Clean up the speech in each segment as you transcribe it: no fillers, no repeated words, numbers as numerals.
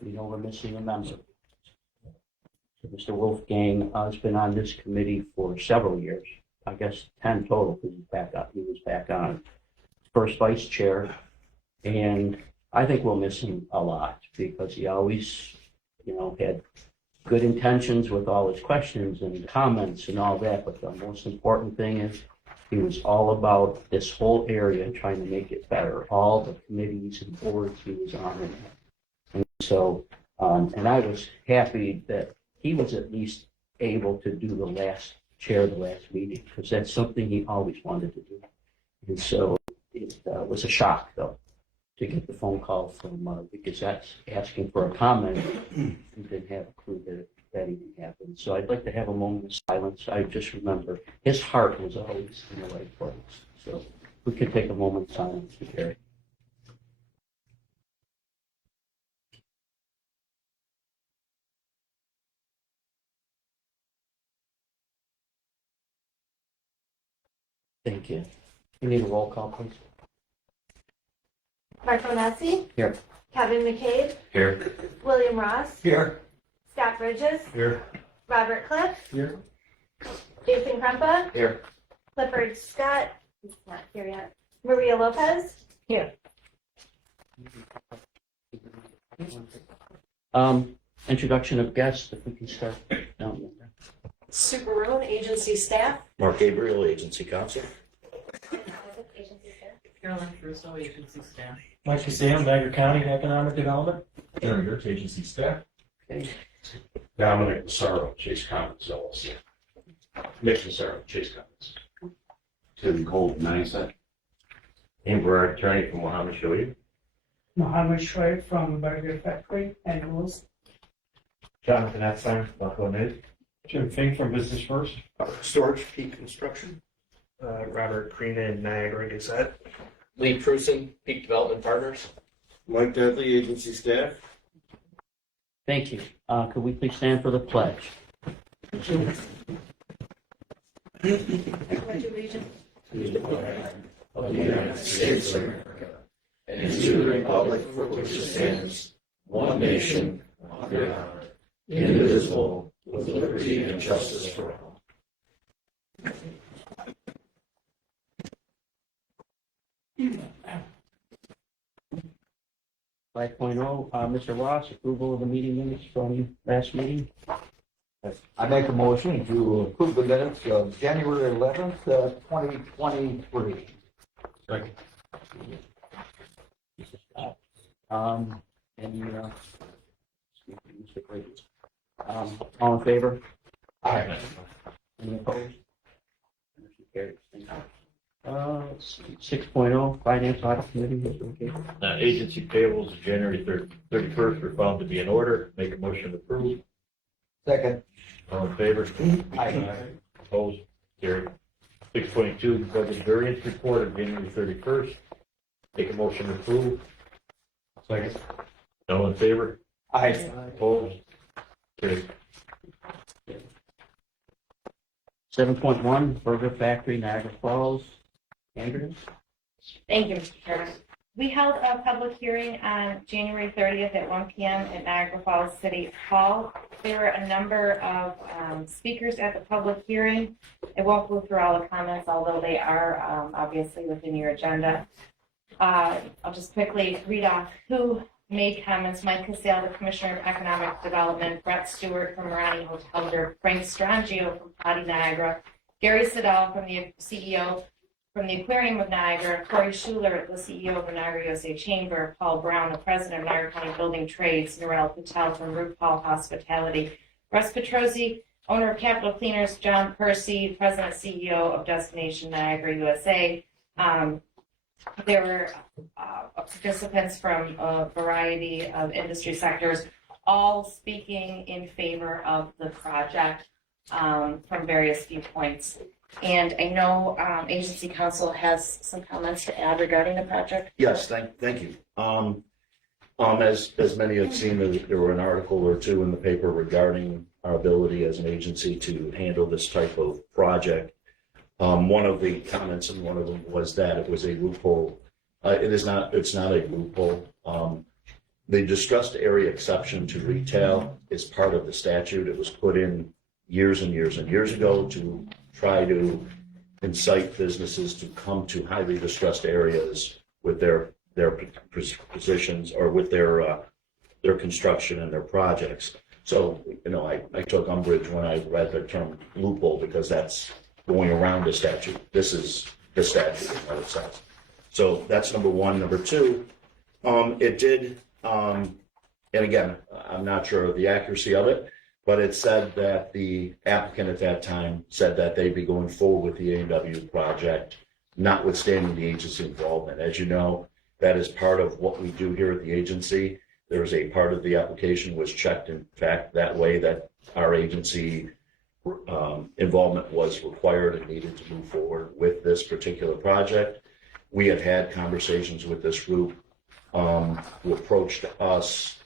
we know we're missing a member. So Mr. Wolfgang has been on this committee for several years, I guess 10 total, because he was back on first vice chair. And I think we'll miss him a lot because he always, had good intentions with all his questions and comments and all that. But the most important thing is he was all about this whole area and trying to make it better. All the committees and boards he was on. And so, and I was happy that he was at least able to do chair the last meeting, because that's something he always wanted to do. And so it was a shock, though, to get the phone call from the Gazette asking for a comment. He didn't have a clue that even happened. So I'd like to have a moment of silence. I just remember his heart was always in the right place. So we could take a moment of silence to Gary. Thank you. We need a roll call, please. Mark Bonazzi. Here. Kevin McCabe. Here. William Ross. Here. Scott Bridges. Here. Robert Cliff. Here. Jason Krempa. Here. Clifford Scott. He's not here yet. Maria Lopez. Here. Introduction of guests, if we can start down there. Sue Barone, agency staff. Mark Gabriel, agency counsel. Carolyn Caruso, agency staff. Mike Sam, Niagara County Economic Development. Aaron Gertz, agency staff. Okay. Dominic Massaro, Chase Commons LLC. Mitch Massaro, Chase Commons. Tim Cole, 9 cent. Amber, attorney from Mohammed Shoaib. Mohammed Shoaib from Burger Factory and Rules. Jonathan Epstein, Buffalo News. Jim Fink from Business First. Storage Peak Construction. Robert Creena, Niagara Gazette. Lee Prusen, Peak Development Partners. Mike Dudley, agency staff. Thank you. Could we please stand for the pledge? Of the United States of America, and to the republic for which it stands, one nation, under God, indivisible, with liberty and justice for all. 5.0, Mr. Ross, approval of the meeting minutes from last meeting. I make a motion to approve the minutes of January 11th, 2023. Second. Any, Mr. Brady. All in favor? Aye. Any opposed? Motion carries. Thank you. Let's see, 6.0, Finance Audit Committee, Mr. McCabe. Agency payables of January 31st were found to be in order. Make a motion to approve. Second. All in favor? Aye. Opposed? Carried. 6.2, budget variance report of January 31st. Make a motion to approve. Second. All in favor? Aye. Opposed? Carried. 7.1, Burger Factory, Niagara Falls. Andrews? Thank you, Mr. Chairman. We held a public hearing on January 30th at 1 p.m. at Niagara Falls City Hall. There were a number of speakers at the public hearing. I won't go through all the comments, although they are obviously within your agenda. I'll just quickly read off who made comments. Mike Cassell, the Commissioner of Economic Development, Brett Stewart from Marani Hotel Group, Frank Strangio from Potty Niagara, Gary Siddall from the CEO from the Aquarium of Niagara, Corey Schuler, the CEO of the Niagara USA Chamber, Paul Brown, the President of Niagara County Building Trades, Narelle Patel from Root Hall Hospitality, Russ Petrozzi, owner of Capital Cleaners, John Percy, President CEO of Destination Niagara USA. There were participants from a variety of industry sectors, all speaking in favor of the project from various viewpoints. And I know Agency Counsel has some comments to add regarding the project. Yes, thank you. As many have seen, there were an article or two in the paper regarding our ability as an agency to handle this type of project. One of the comments, and one of them was that it was a loophole. It's not a loophole. the distressed area exception to retail is part of the statute. It was put in years and years and years ago to try to incite businesses to come to highly distressed areas with their positions or with their construction and their projects. So, I took umbrage when I read the term loophole because that's going around the statute. This is the statute, what it says. So that's number one. Number two, it did, and again, I'm not sure of the accuracy of it, but it said that the applicant at that time said that they'd be going forward with the A&W project, notwithstanding the agency involvement. As you know, that is part of what we do here at the agency. There's a part of the application was checked, in fact, that way that our agency involvement was required and needed to move forward with this particular project. We had had conversations with this group who approached us,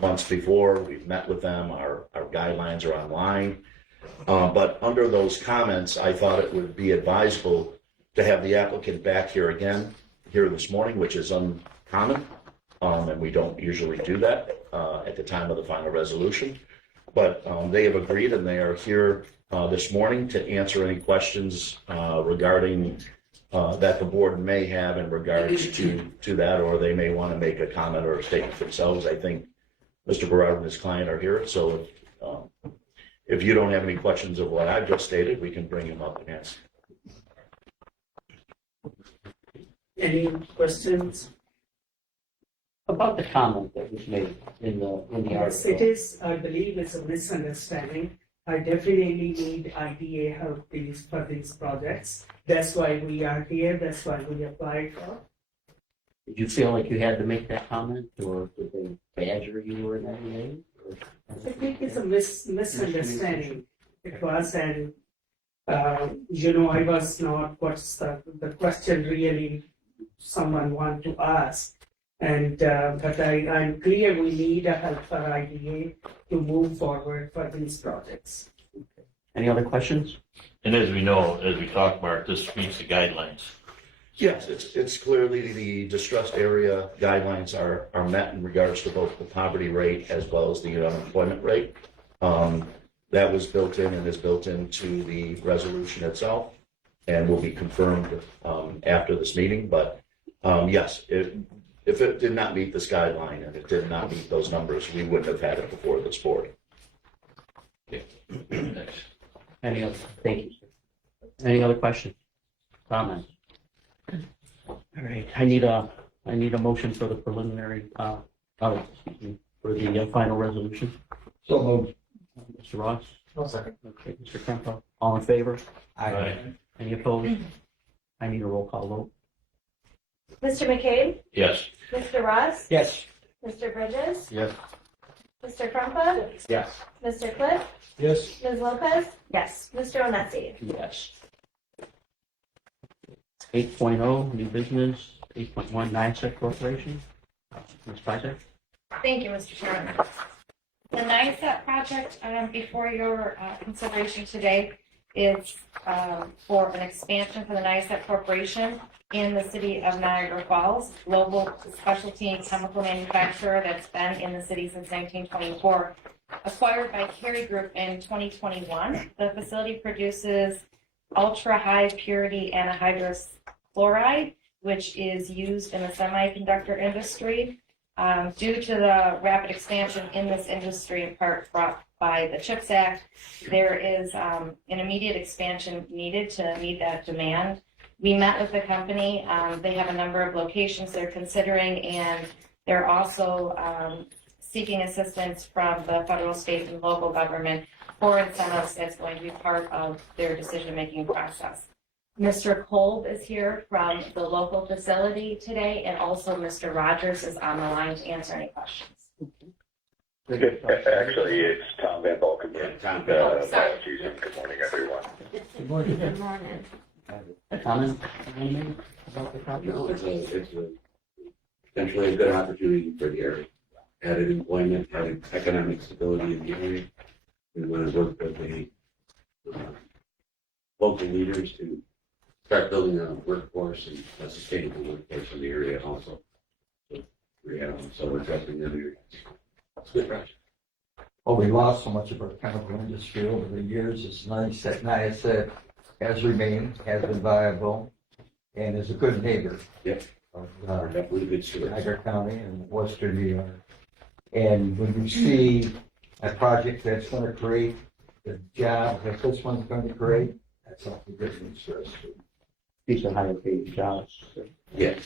months before. We've met with them. Our guidelines are online. But under those comments, I thought it would be advisable to have the applicant back here again here this morning, which is uncommon. And we don't usually do that at the time of the final resolution. But they have agreed, and they are here this morning to answer any questions regarding that the board may have in regards to that, or they may want to make a comment or a statement themselves. I think Mr. Berard and his client are here, so if you don't have any questions of what I've just stated, we can bring him up and answer. Any questions? About the comment that was made in the Yes, article. it is, I believe it's a misunderstanding. I definitely need IDA help for these projects. That's why we are here, that's why we applied for. Did you feel like you had to make that comment, or did they badger you or in any way? I think it's a misunderstanding. It was, and I was not, what's the question really someone want to ask. And, but I'm clear we need a help for IDA to move forward for these projects. Any other questions? And as we know, as we talked, Mark, this meets the guidelines. Yes, it's clearly the distressed area guidelines are met in regards to both the poverty rate as well as the unemployment rate. That was built in and is built into the resolution itself and will be confirmed after this meeting. But yes, if it did not meet this guideline and it did not meet those numbers, we wouldn't have had it before this board. Thanks. Thank you, sir. Any other questions? Comments? All right, I need a motion for the preliminary, for the final resolution. So moved. Mr. Ross? I'll second. Okay, Mr. Kempa, all in favor? Aye. Any opposed? I need a roll call vote. Mr. McCabe? Yes. Mr. Ross? Yes. Mr. Bridges? Yes. Mr. Crumpa? Yes. Mr. Cliff? Yes. Ms. Lopez? Yes. Mr. Onesi? Yes. 8.0, new business. 8.1, NIASEC Corporation. Ms. Pfizer? Thank you, Mr. Chairman. The NIASEC project before your consideration today is for an expansion for the NIASEC Corporation in the city of Niagara Falls, global specialty chemical manufacturer that's been in the city since 1924. Acquired by Carey Group in 2021, the facility produces ultra-high purity anhydrous chloride, which is used in the semiconductor industry. Due to the rapid expansion in this industry, in part brought by the CHIPS Act, there is an immediate expansion needed to meet that demand. We met with the company. They have a number of locations they're considering, and they're also seeking assistance from the federal, state, and local government for incentives that's going to be part of their decision-making process. Mr. Kolb is here from the local facility today, and also Mr. Rogers is on the line to answer any questions. Actually, it's Tom Van Valkenburg. Sorry. Good morning, everyone. Good morning. Good morning. A comment about the project? No, it's potentially a good opportunity for the area. Added employment, added economic stability in the area. We want to work with the local leaders to start building a workforce and a sustainable workforce in the area also. So Yeah, so we're testing the new. It's a good project. Well, we lost so much of our chemical industry over the years. It's nice that NIASA has remained, has been viable, and is a good neighbor. Yep. Of, We're definitely good stewards. Niagara County and Western New York. And when you see a project that's going to create the jobs that this one's going to create, that's something good news for us. These are higher paid jobs. Yes,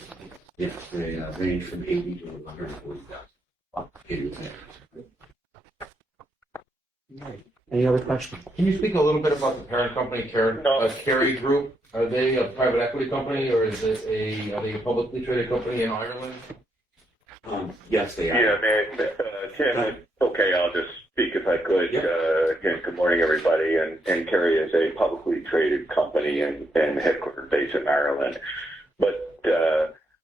yes, they range from 80 to 140,000. Any other questions? Can you speak a little bit about the parent company, Carey Group? Are they a private equity company or are they a publicly traded company in Ireland? Yes, they are. Yeah, man, Tim, okay, I'll just speak if I could. Again, good morning, everybody. And Kerry is a publicly traded company and headquartered based in Ireland. But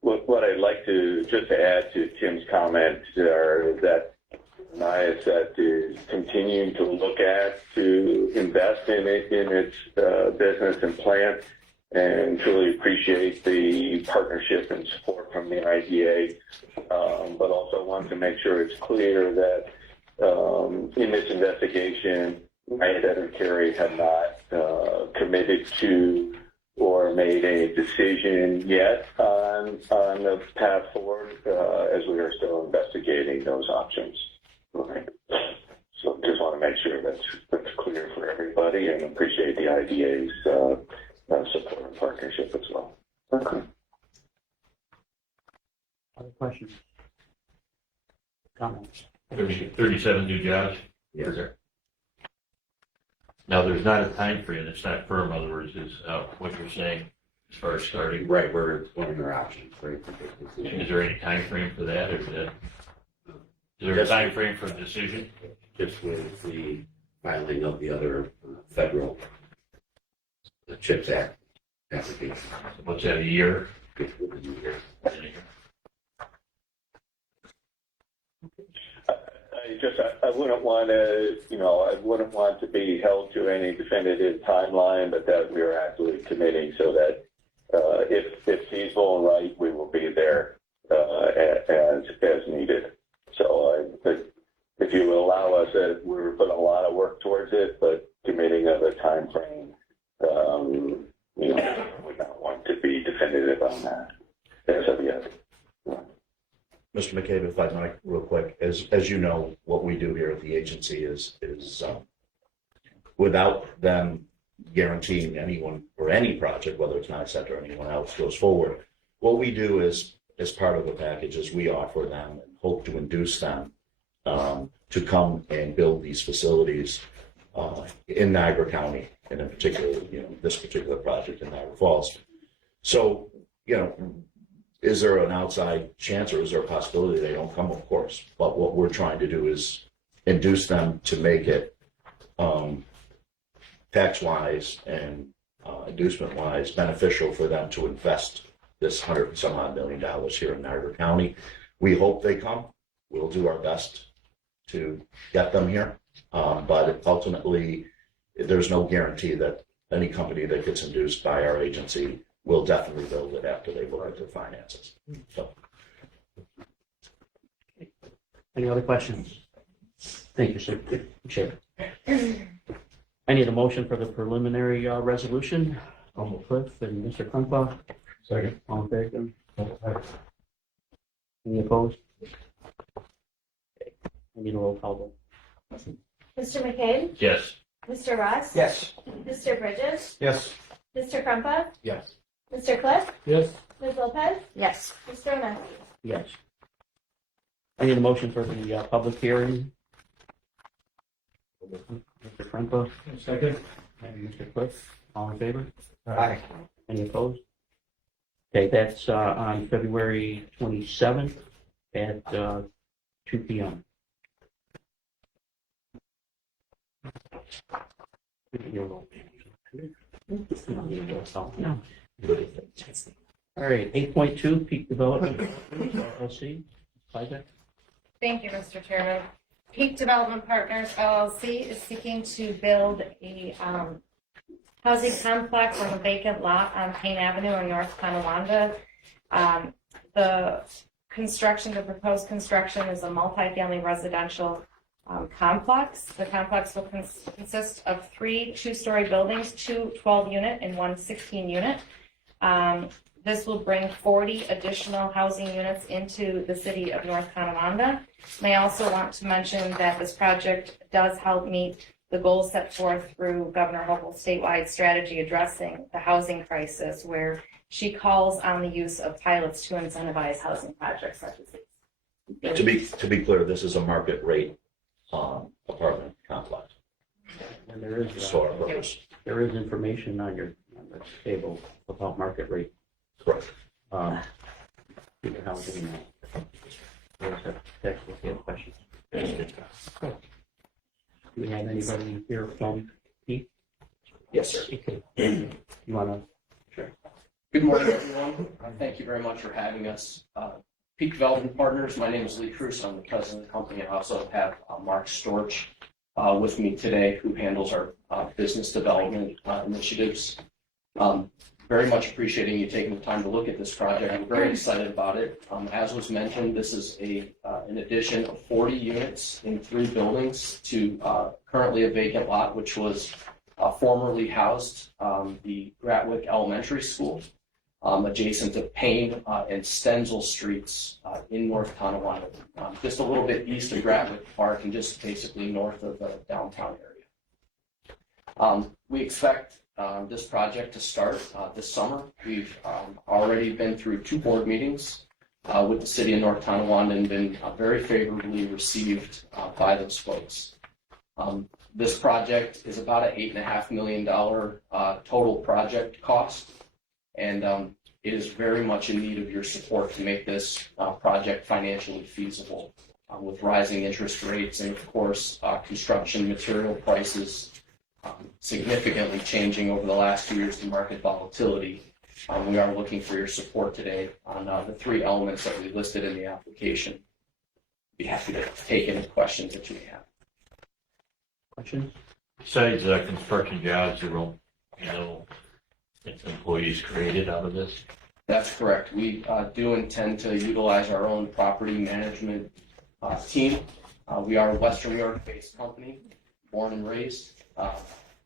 what I'd like to just add to Tim's comments are that NIASET is continuing to look at to invest in its business and plant, and truly appreciate the partnership and support from the IDA, but also want to make sure it's clear that in this investigation, NIASET or Kerry have not committed to or made a decision yet on the path forward, as we are still investigating those options. Right. So just want to make sure that's clear for everybody, and appreciate the IDA's support and partnership as well. Okay. Other questions? Comments? 37 new jobs? Yes, sir. Now, there's not a time frame. It's not firm. In other words, is what you're saying as far as starting. Right, we're exploring our options. Right. Is there any time frame for that? Or is there a time frame for the decision? Just with the filing of the other federal CHIPS Act application. What's that, a year? Within the year. I wouldn't want to be held to any definitive timeline, but that we are actively committing so that if feasible and right, we will be there as needed. So if you will allow us, we're putting a lot of work towards it, but committing of a time frame, we don't want to be definitive on that as of yet. Mr. McCabe, if I might, real quick, as you know, what we do here at the agency is without them guaranteeing anyone or any project, whether it's NIASET or anyone else, goes forward. What we do is, as part of the package, is we offer them and hope to induce them to come and build these facilities in Niagara County, and in particular, this particular project in Niagara Falls. So, is there an outside chance or is there a possibility they don't come? Of course. But what we're trying to do is induce them to make it tax-wise and inducement-wise beneficial for them to invest this $100-some-odd million here in Niagara County. We hope they come. We'll do our best to get them here. But ultimately, there's no guarantee that any company that gets induced by our agency will definitely build it after they've looked at their finances. So. Any other questions? Thank you, sir. Chair. I need a motion for the preliminary resolution. Uncle Cliff and Mr. Krumpa. Second. All in favor? Any opposed? Okay. I need a roll call vote. Mr. McCabe? Yes. Mr. Ross? Yes. Mr. Bridges? Yes. Mr. Krumpa? Yes. Mr. Cliff? Yes. Ms. Lopez? Yes. Mr. Omesi? Yes. I need a motion for the public hearing. Mr. Krumpa Second. and Mr. Cliff. All in favor? Aye. Any opposed? Okay, that's on February 27th at 2 p.m. All right, 8.2, Peak Development, LLC. Isaac? Thank you, Mr. Chairman. Peak Development Partners LLC is seeking to build a housing complex on a vacant lot on Payne Avenue in North Tonawanda. The construction, the proposed construction is a multifamily residential complex. The complex will consist of 3 two-story buildings, 2 12-unit and 1 16-unit. This will bring 40 additional housing units into the city of North Tonawanda. And I also want to mention that this project does help meet the goals set forth through Governor Hochul's statewide strategy addressing the housing crisis, where she calls on the use of pilots to incentivize housing projects such as these. To be clear, this is a market rate apartment complex. And there is, So our purpose. there is information on the table about market rate. Correct. Senior housing. There's a text if you have questions. Do we have anybody here from Pete? Yes, sir. Okay. You wanna? Sure. Good morning, everyone. Thank you very much for having us. Peak Development Partners, my name is Lee Cruz. I'm the president of the company. I also have Mark Storch with me today, who handles our business development initiatives. Very much appreciating you taking the time to look at this project. I'm very excited about it. As was mentioned, this is an addition of 40 units in 3 buildings to currently a vacant lot, which was formerly housed the Gratwick Elementary School, adjacent to Payne and Stenzel Streets in North Tonawanda, just a little bit east of Gratwick Park and just basically north of the downtown area. We expect this project to start this summer. We've already been through 2 board meetings with the city of North Tonawanda and been very favorably received by those folks. This project is about an $8.5 million total project cost, and it is very much in need of your support to make this project financially feasible. With rising interest rates and, of course, construction material prices significantly changing over the last 2 years to market volatility, we are looking for your support today on the 3 elements that we listed in the application. Be happy to take any questions that you may have. Questions? Besides construction jobs, there will, employees created out of this? That's correct. We do intend to utilize our own property management team. We are a Western New York-based company, born and raised.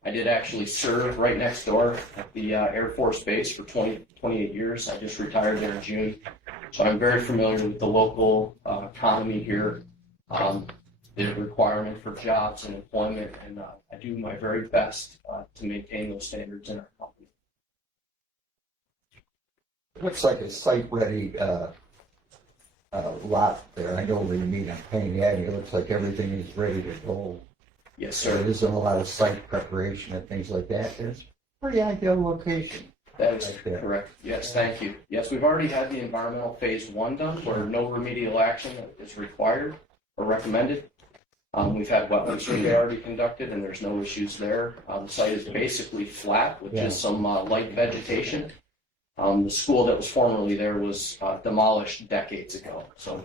I did actually serve right next door at the Air Force Base for 28 years. I just retired there in June. So I'm very familiar with the local economy here, the requirement for jobs and employment, and I do my very best to maintain those standards in our company. Looks like a site-ready lot there. I know where you mean on Payne Avenue. It looks like everything is ready to go. Yes, So sir. there isn't a lot of site preparation and things like that. It's a pretty ideal location. That is Right there. correct. Yes, thank you. Yes, we've already had the environmental phase 1 done, where no remedial action is required or recommended. We've had wetland survey already conducted, and there's no issues there. The site is basically flat with just some light vegetation. The school that was formerly there was demolished decades ago, so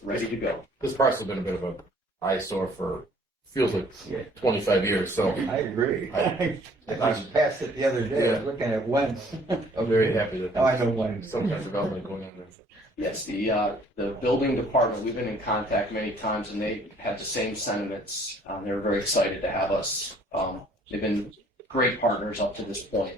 ready to go. This parcel's been a bit of an eyesore for, feels like 25 years, so I agree. I just passed it the other day. I was looking at when. I'm very happy that Oh, I know when. some kind of development going on there. Yes, the building department, we've been in contact many times, and they had the same sentiments. They were very excited to have us. They've been great partners up to this point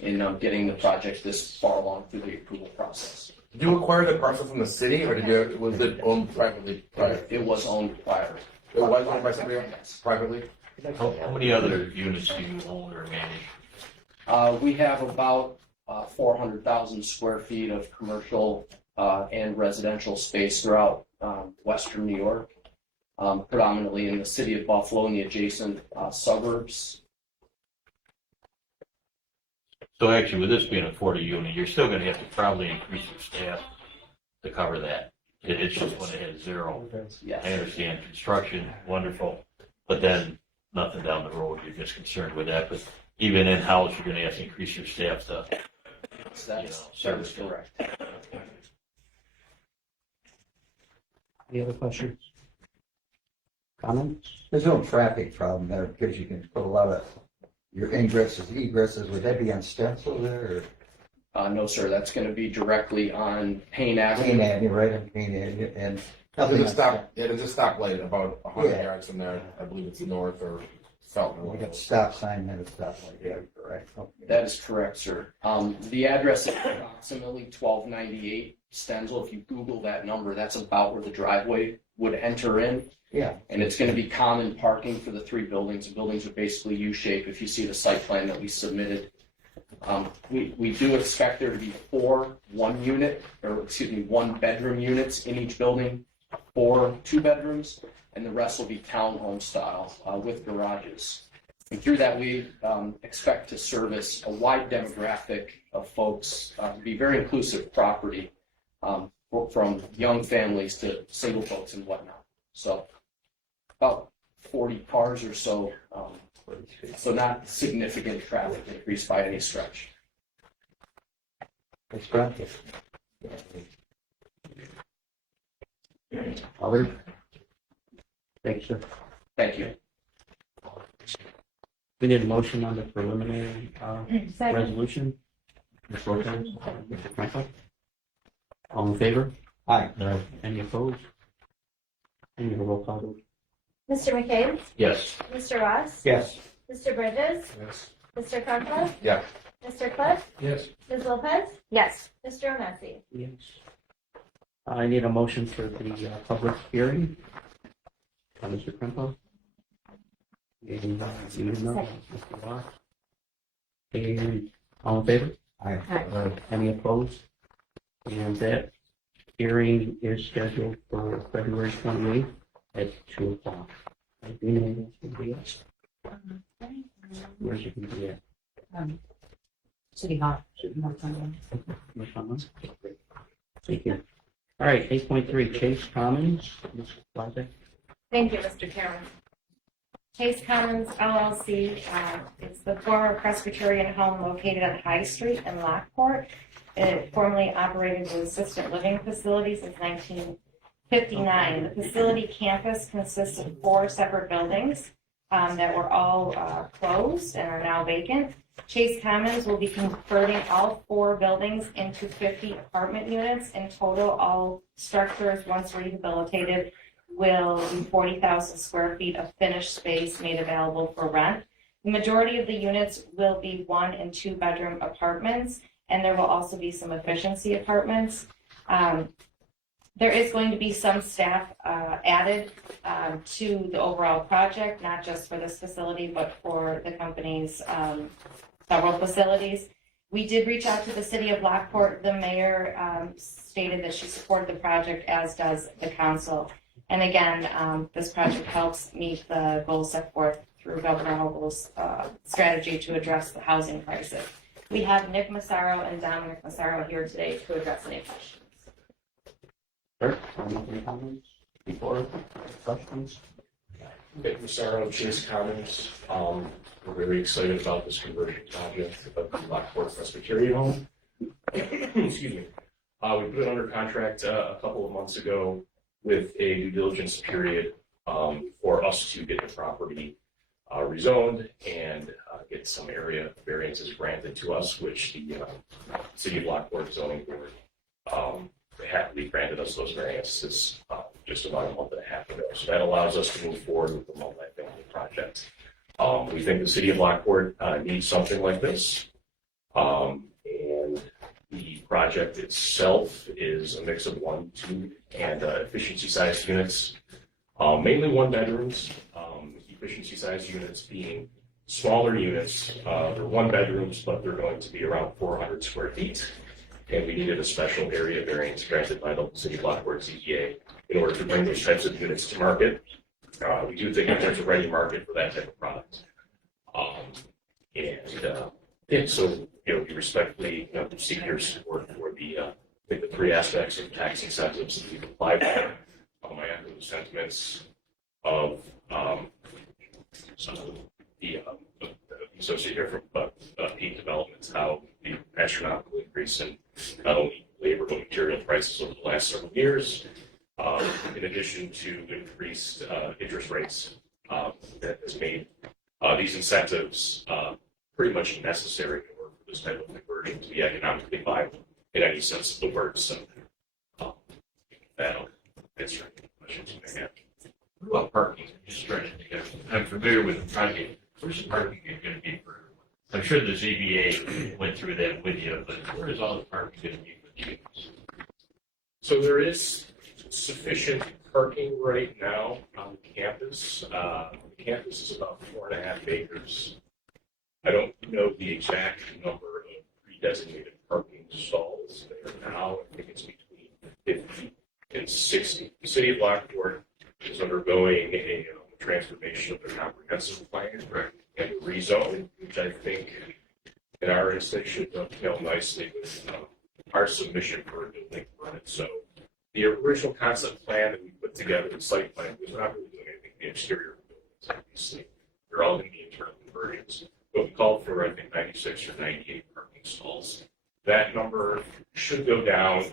in getting the project this far along through the approval process. Did you acquire the parcel from the city, or was it owned privately prior? It was owned prior. It was owned by somebody else Yes. privately? How many other units do you own or manage? We have about 400,000 square feet of commercial and residential space throughout Western New York, predominantly in the city of Buffalo and the adjacent suburbs. So actually, with this being a 40 unit, you're still gonna have to probably increase your staff to cover that. It's just when it hits 0. Yes. I understand construction, wonderful, but then nothing down the road, you're just concerned with that. But even in-house, you're gonna have to increase your staff to, That is correct. Any other questions? Comments? There's no traffic problem there because you can put a lot of your ingresses, egresses. Would that be on stencil there? No, sir, that's going to be directly on Payne Avenue. Payne Avenue, right on Payne Avenue, and nothing There's a on stop, yeah, there's a stoplight about 100 Yeah. yards from there. I believe it's north or Felton. We got a stop sign and a stoplight, yeah, correct. Okay. That is correct, sir. The address is approximately 1298 Stenzel. If you Google that number, that's about where the driveway would enter in. Yeah, And it's going to be common parking for the three buildings. The buildings are basically U-shaped if you see the site plan that we submitted. We do expect there to be 4 one-bedroom units in each building, 4 2-bedrooms, and the rest will be townhome style with garages. And through that, we expect to service a wide demographic of folks, to be very inclusive property, from young families to single folks and whatnot. So about 40 cars or so, so not significant traffic increase by any stretch. that's correct. Other? Thanks, sir. Thank you. We need a motion on the preliminary Second. resolution. Ms. Lopez, Mr. Franklin. All in favor? Aye. Any opposed? Any roll call vote? Mr. McCabe? Yes. Mr. Ross? Yes. Mr. Bridges? Yes. Mr. Crumpa? Yeah. Mr. Cliff? Yes. Ms. Lopez? Yes. Mr. Omesi? Yes. I need a motion for the public hearing. Mr. Kempo. And you know, Mr. Ross. And all in favor? Aye. Any opposed? And that hearing is scheduled for February 28th at 2 o'clock. Do you know when it's going to be at? Where's it going to be at? City Hall. No comment? Great. Thank you. All right, 8.3, Chase Commons. Ms. Blazek. Thank you, Mr. Chairman. Chase Commons LLC is the former Presbyterian home located on High Street in Lockport. It formerly operated as assisted living facility since 1959. The facility campus consists of 4 separate buildings that were all closed and are now vacant. Chase Commons will be converting all 4 buildings into 50 apartment units. In total, all structures, once rehabilitated, will be 40,000 square feet of finished space made available for rent. The majority of the units will be 1 and 2 bedroom apartments, and there will also be some efficiency apartments. There is going to be some staff added to the overall project, not just for this facility, but for the company's several facilities. We did reach out to the city of Lockport. The mayor stated that she supported the project, as does the council. And again, this project helps meet the goals set forth through Governor Hochul's strategy to address the housing crisis. We have Nick Massaro and Dominic Massaro here today to address any questions. Sir, any comments before questions? Nick Massaro, Chase Commons. We're very excited about this conversion project of the Lockport Presbyterian home. Excuse me. We put it under contract a couple of months ago with a due diligence period for us to get the property rezoned and get some area variances granted to us, which the City of Lockport Zoning Board happily granted us those variances just about a month and a half ago. So that allows us to move forward with the multifamily project. We think the City of Lockport needs something like this. And the project itself is a mix of 1, 2, and efficiency-sized units, mainly 1-bedrooms. Efficiency-sized units being smaller units. They're 1-bedrooms, but they're going to be around 400 square feet. And we needed a special area variance granted by the City of Lockport ZBA in order to bring those types of units to market. We do think that there's a ready market for that type of product. So we respectfully seek your support for the 3 aspects of tax incentives that we've applied for. I echo the sentiments of some of the associated different peak developments, how the astronomical increase in not only labor but material prices over the last several years, in addition to increased interest rates, that has made these incentives pretty much necessary in order for this type of conversion. conversion to be economically viable in any sense of the word. So that'll answer any questions you may have. What about parking? Just trying to think of- I'm familiar with the project. Where's the parking going to be for? I'm sure the ZBA went through that with you, but where is all the parking going to be for you? So there is sufficient parking right now on campus. The campus is about 4.5 acres. I don't know the exact number of pre-designated parking stalls there now. I think it's between 50 and 60. The city of Lockport is undergoing a transformation of their comprehensive plan and a rezone, which I think in our instance should dovetail nicely with our submission for a building permit. So the original concept plan that we put together, the site plan, was not really doing anything to the exterior of the buildings, obviously. They're all going to be internal conversions. But we called for, I think, 96 or 98 parking stalls. That number should go down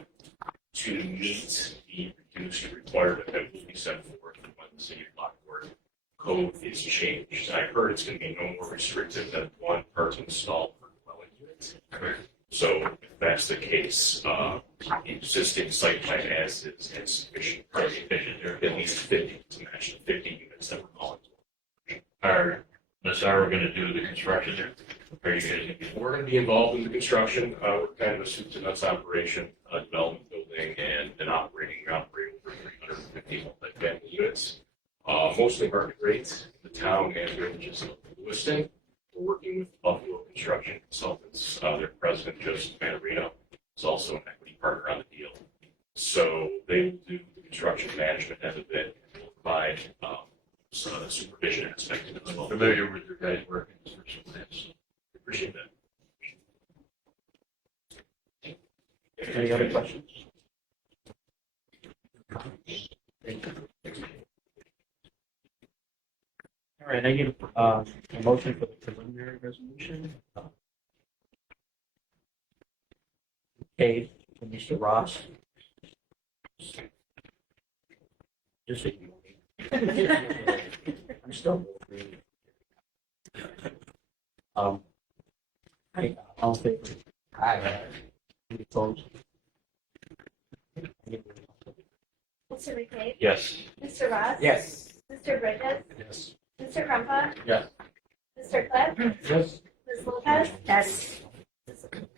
to meet the reduced requirement that will be set forth when the city of Lockport code is changed. I heard it's going to be no more restrictive than one parking stall per dwelling unit. So if that's the case, the existing site plan as is has sufficient parking, at least 50 to match the 50 units that we're calling for. That's how we're going to do the construction there. Are you guys? We're going to be involved in the construction. We're kind of a soup to nuts operation, development, building, and operating over 350 multifamily units. Mostly market rates in the town and villages of Lewiston. We're working with Buffalo Construction Consultants. Their president, Joseph Manarino, is also an equity partner on the deal. So they will do the construction management end of it and will provide the supervision aspect of it as well. Familiar with your guys' work in construction plans. Appreciate that. Any other questions? All right, I need a motion for the preliminary resolution. Okay, for Mr. Ross. Just ignore me. I'm still. Hey, all in favor? Aye. Any opposed? Mr. McKay? Yes. Mr. Ross? Yes. Mr. Bridges? Yes. Mr. Crumpa? Yes. Mr. Cliff? Yes. Ms. Lopez? Yes.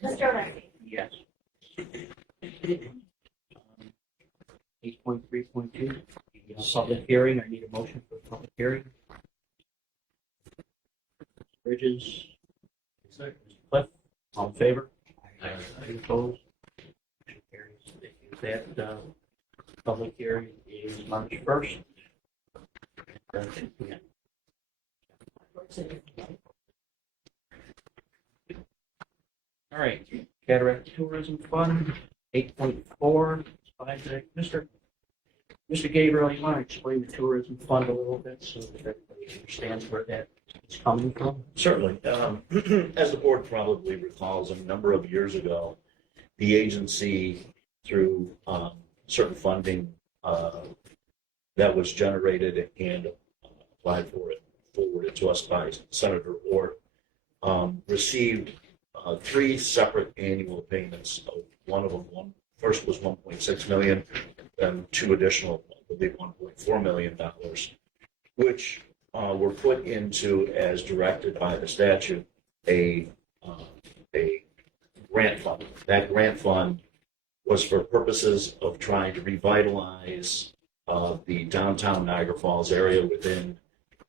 Mr. Lindsey? Yes. 8.3.2, public hearing. I need a motion for the public hearing. Bridges. Mr. Cliff, all in favor? Any opposed? Motion carries. That public hearing is March 1st. at 2 p.m. All right, Cataract Tourism Fund, 8.4, Mr. Gabriel, you want to explain the tourism fund a little bit so that everybody understands where that is coming from? Certainly. As the board probably recalls, a number of years ago, the agency, through certain funding that was generated and applied for it, forwarded to us by Senator Orr, received 3 separate annual payments. One of them, first was $1.6 million, then 2 additional, I believe, $1.4 million, which were put into, as directed by the statute, a grant fund. That grant fund was for purposes of trying to revitalize the downtown Niagara Falls area within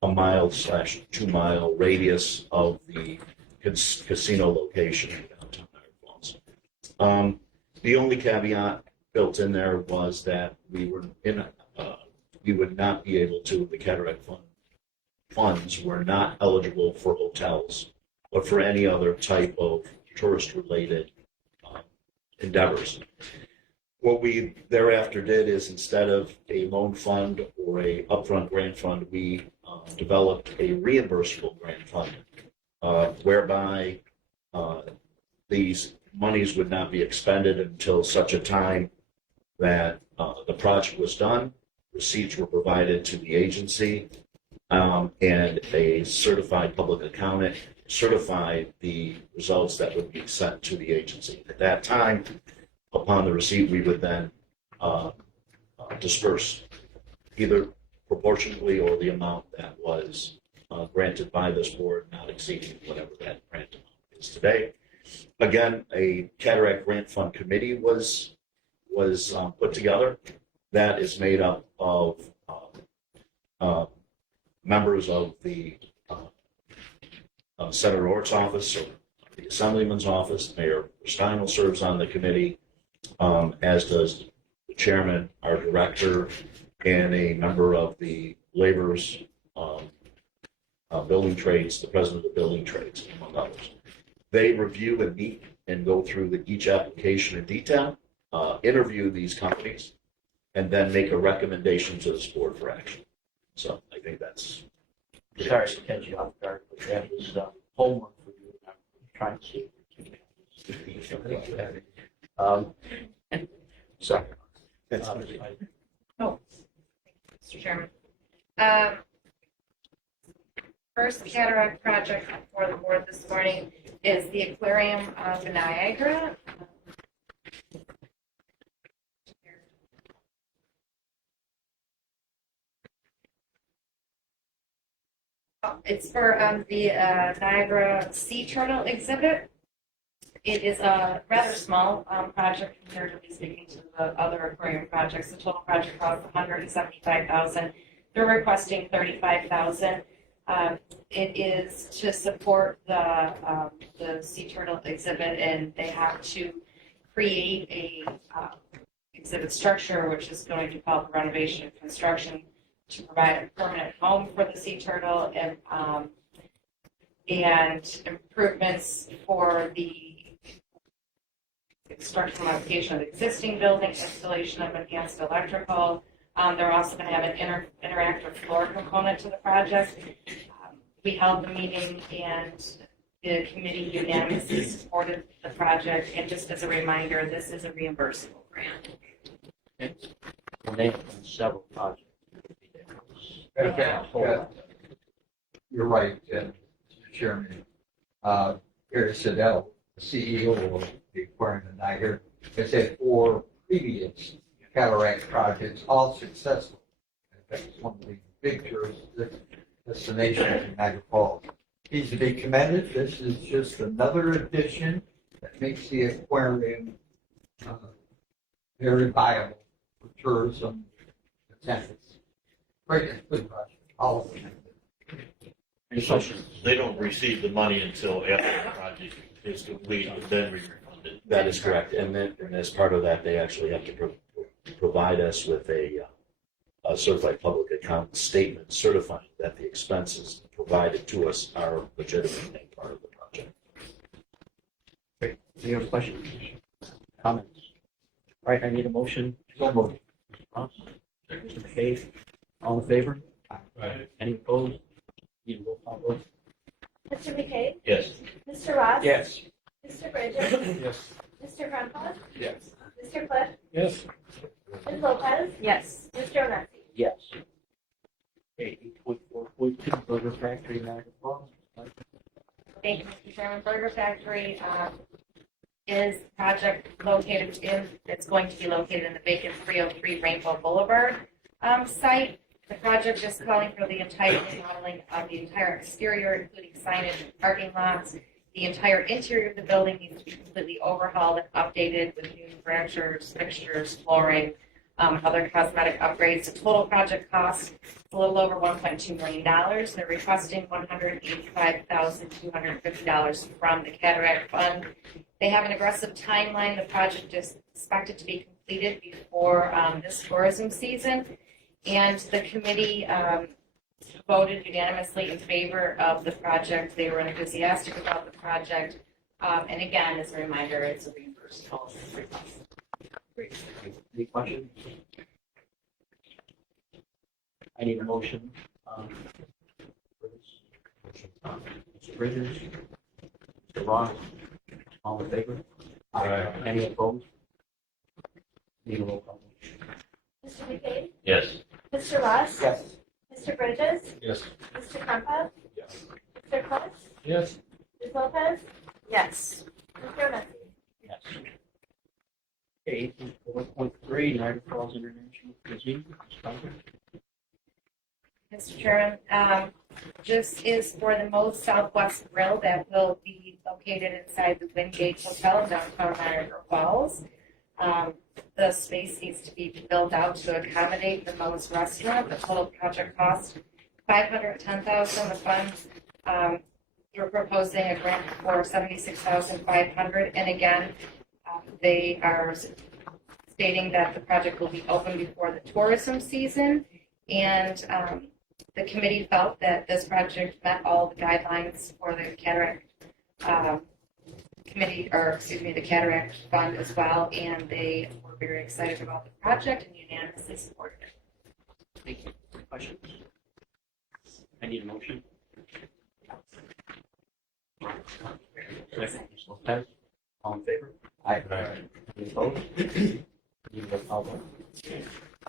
a 1/2 mile radius of the casino location in downtown Niagara Falls. The only caveat built in there was that we would not be able to, the Cataract funds were not eligible for hotels, but for any other type of tourist-related endeavors. What we thereafter did is, instead of a loan fund or a upfront grant fund, we developed a reimbursable grant fund, whereby these monies would not be expended until such a time that the project was done, receipts were provided to the agency, and a certified public accountant certify the results that would be sent to the agency. At that time, upon the receipt, we would then disperse either proportionately or the amount that was granted by this board, not exceeding whatever that grant amount is today. Again, a cataract grant fund committee was put together. That is made up of members of the Senator Ort's office, or the Assemblyman's office. Mayor Steindl serves on the committee, as does the chairman, our director, and a member of the labor's building trades, the president of the building trades, among others. They review and meet and go through each application in detail, interview these companies, and then make a recommendation to this board for action. So I think that's. Sorry to catch you off guard, but that was homework for you. I'm trying to see. Sorry. Oh, Mr. Chairman. First cataract project for the board this morning is the aquarium of Niagara. It's for the Niagara sea turtle exhibit. It is a rather small project comparatively speaking to the other aquarium projects. The total project cost $175,000. They're requesting $35,000. It is to support the sea turtle exhibit, and they have to create a exhibit structure, which is going to involve renovation and construction to provide a permanent home for the sea turtle, and improvements for the structural modification of the existing building, installation of enhanced electrical. They're also going to have an interactive floor component to the project. We held the meeting, and the committee unanimously supported the project. And just as a reminder, this is a reimbursable grant. And they've done several projects. You're right, Mr. Chairman. Gary Siddell, the CEO of the Aquarium in Niagara, has had 4 previous cataract projects, all successful. In fact, it's one of the big tourist destinations in Niagara Falls. He's to be commended. This is just another addition that makes the aquarium very viable for tourism attendance. Great, good project. All of them. They don't receive the money until after the project is complete, and then we refund it. That is correct. And then, and as part of that, they actually have to provide us with a certified public account statement certifying that the expenses provided to us are legitimate and part of the project. Great. Any other questions? Comments? All right, I need a motion. So moved. Mr. Ross? Mr. McKay? All in favor? Right. Any opposed? Need a roll call vote? Mr. McKay? Yes. Mr. Ross? Yes. Mr. Bridges? Yes. Mr. Grandpa? Yes. Mr. Cliff? Yes. Ms. Lopez? Yes. Mr. O'Reilly? Yes. Okay, 8.4.2, Burger Factory, Niagara Falls. Thank you, Mr. Chairman. Burger Factory is a project located it's going to be located in the vacant 303 Rainbow Boulevard site. The project is calling for the entire remodeling of the entire exterior, including signage and parking lots. The entire interior of the building needs to be completely overhauled and updated with new furnitures, fixtures, flooring, other cosmetic upgrades. The total project cost is a little over $1.2 million. They're requesting $185,250 from the Cataract Fund. They have an aggressive timeline. The project is expected to be completed before this tourism season. And the committee voted unanimously in favor of the project. They were enthusiastic about the project. And again, as a reminder, it's a reimbursable cost. Great. Any questions? I need a motion. For this. Mr. Bridges? Mr. Ross? All in favor? Aye. Any opposed? Need a roll call. Mr. McKay? Yes. Mr. Ross? Yes. Mr. Bridges? Yes. Mr. Grandpa? Yes. Mr. Cliff? Yes. Lopez, Yes. Mr. Messi. Yes. Okay, 4.3, Niagara Falls International Cuisine. Mr. Chairman, this is for the Moe's Southwest Grill that will be located inside the Wingate Hotel in downtown Niagara Falls. The space needs to be built out to accommodate the Moe's restaurant. The total project cost $510,000. The funds, we're proposing a grant for $76,500. And again, they are stating that the project will be open before the tourism season. And the committee felt that this project met all the guidelines for the cataract the cataract fund as well, and they were very excited about the project and unanimously supported it. Thank you. Questions? I need a motion. Second, Ms. Lopez. All in favor? Aye. Any opposed? Need a call vote?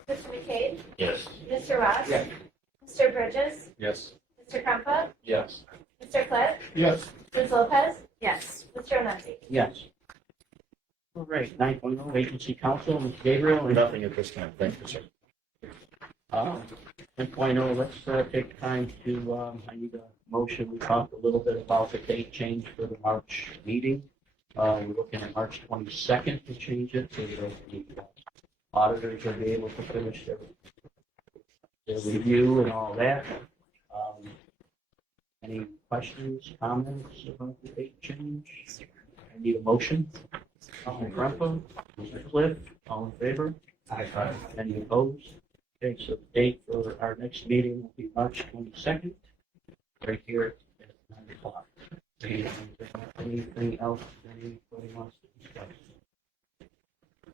Mr. McCabe, Yes. Mr. Ross. Yes. Mr. Bridges, Yes. Mr. Krempa, Yes. Mr. Cliff, Yes. Ms. Lopez, Yes. Mr. Messi. Yes. All right, 9.0, Agency Council, Ms. Gabriel. and Nothing at this time. Thank you, sir. 10.0, let's take time to, I need a motion. We talked a little bit about the date change for the March meeting. We're looking at March 22nd to change it so that the auditors will be able to finish their review and all that. Any questions, comments about the date change? I need a motion. Mr. Grumpo, Mr. Cliff, all in favor? Aye. Any opposed? Okay, so the date for our next meeting will be March 22nd, right here at 9 o'clock. Anything else anybody wants to discuss?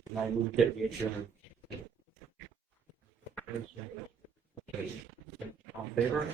And I move that we adjourn. Okay, all in favor?